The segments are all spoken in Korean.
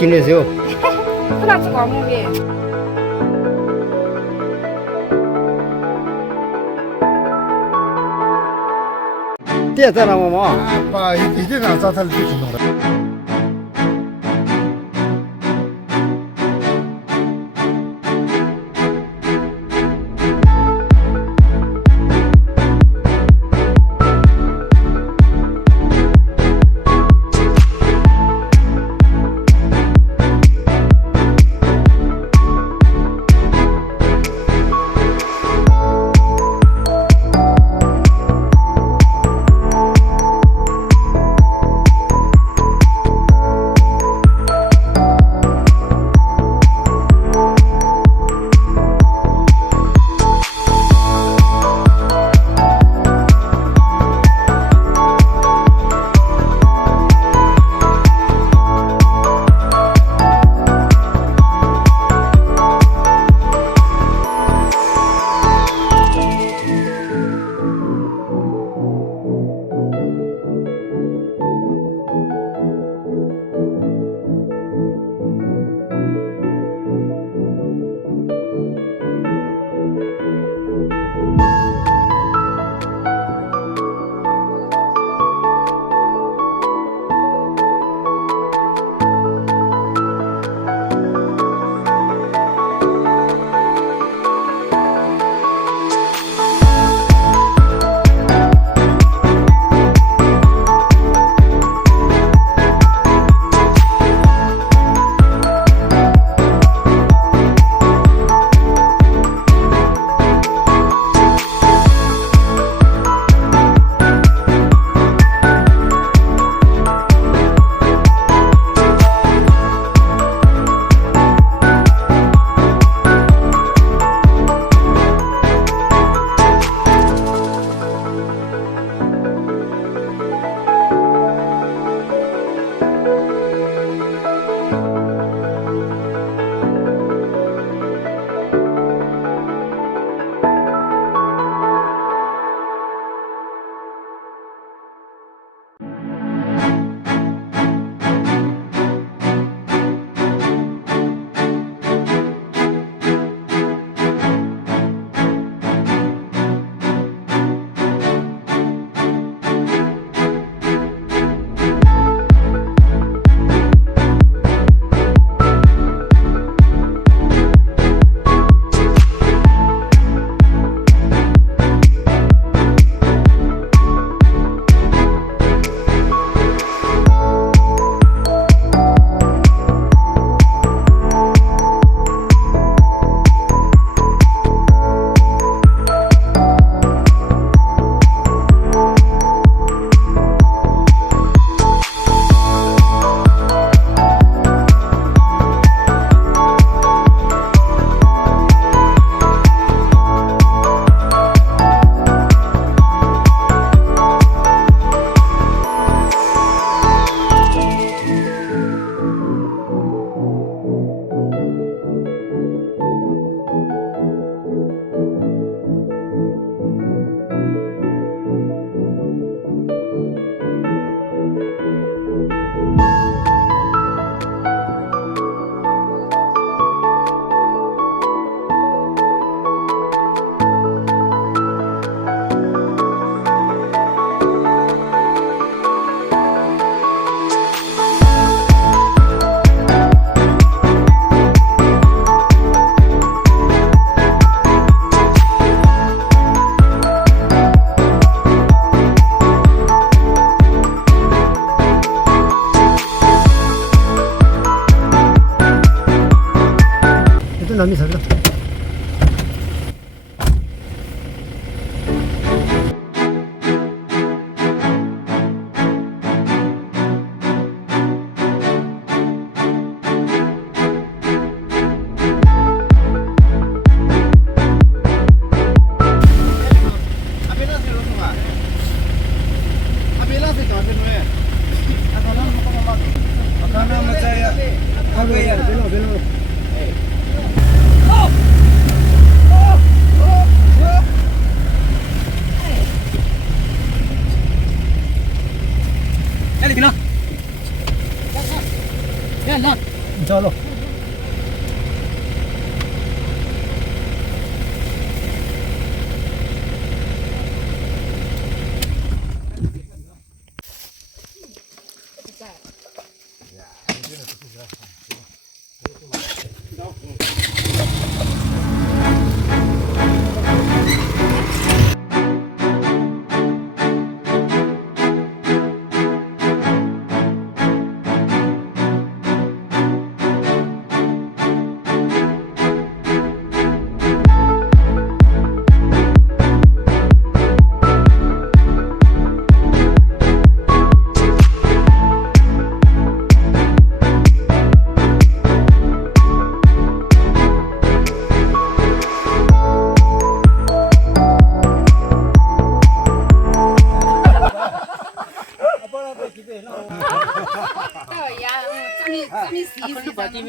지내세요? 플라스 과목이 떼잖아 뭐. 아빠 이제 나서 살수 있는 거라.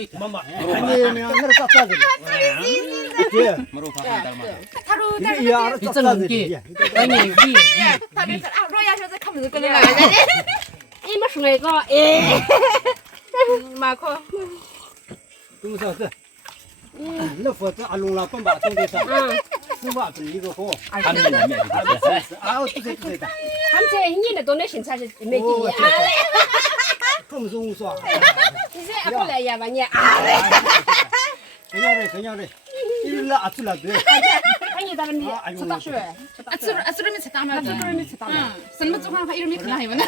아니 내가 깎아들. 예. 타루 이게 알아 깎아들이. 아니 위 타루 아 로야 셔서 카면 거는 거 아니야? 이마 중에가 에. 마코. 동사스.那佛子阿龙拉本把种的啥？是吧？是一个货。啊，对的。 한테 hin이네 돈에 신차지 메기니 아래. 更松爽。 이제 아빠가 야바냐 아래. 그냥 일라 아틀라 돼. 아니 다른 미 저딱쇼. 아스르미 찾다마. 아스르미 찾다마. 설마 좀 하나 이름이 그나 해보나?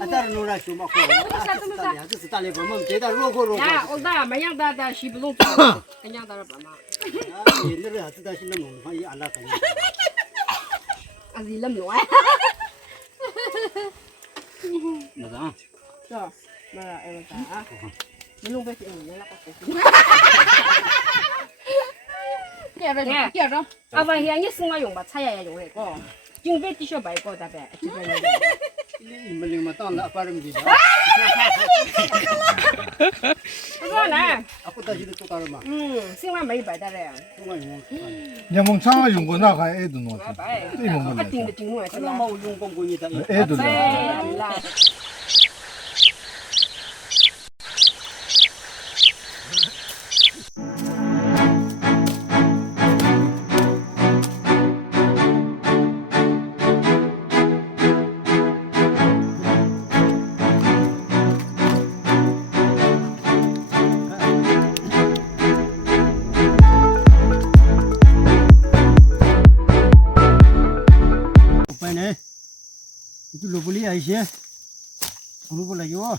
아따르 놀아 좀 먹고. 아저씨 딸이 보면 대다 로고로. 야, 올다 마냥 다다 시불로 그냥 다라 봐마. 옛날에 아저다 신는 뭐 하이 안 나타나. 아, 이름 뭐야? 뭐다? 저, 뭐야, 이거다. 물론 배 연락 갖고. 깨러. 아바 향이 승화 용바 차야야 용해고. 중배 티셔 말고 다배. 이물링만 땅나 빠름지. 그거나. 아빠 다시도 또 따르마. 승화 많이 받아래. 냐몽창아 용거나 가 애도 놓지. 이 먹는 거. 띵데 띵무야. 그냥 뭐 용공군이다. 애도 놓. itu lo boleh Aisyah. Lu boleh yo.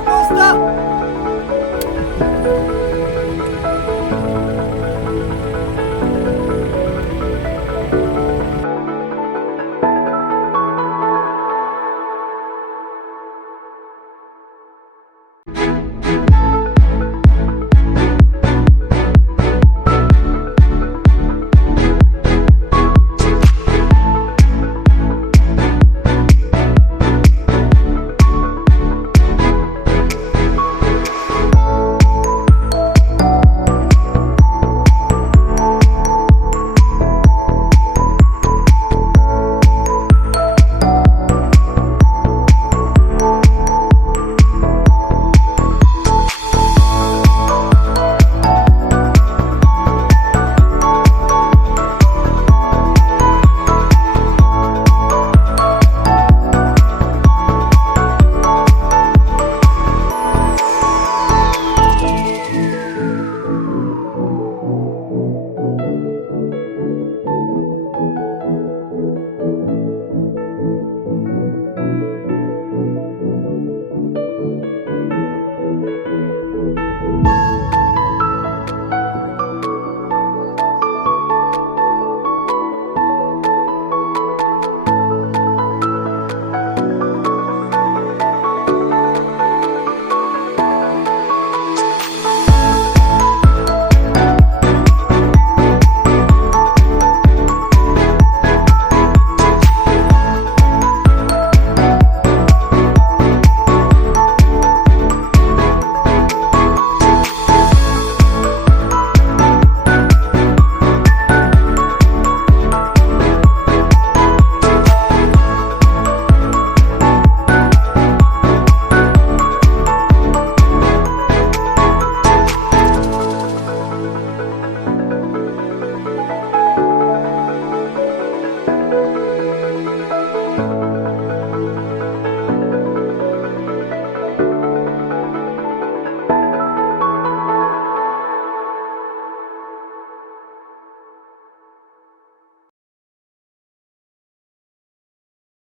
Posta!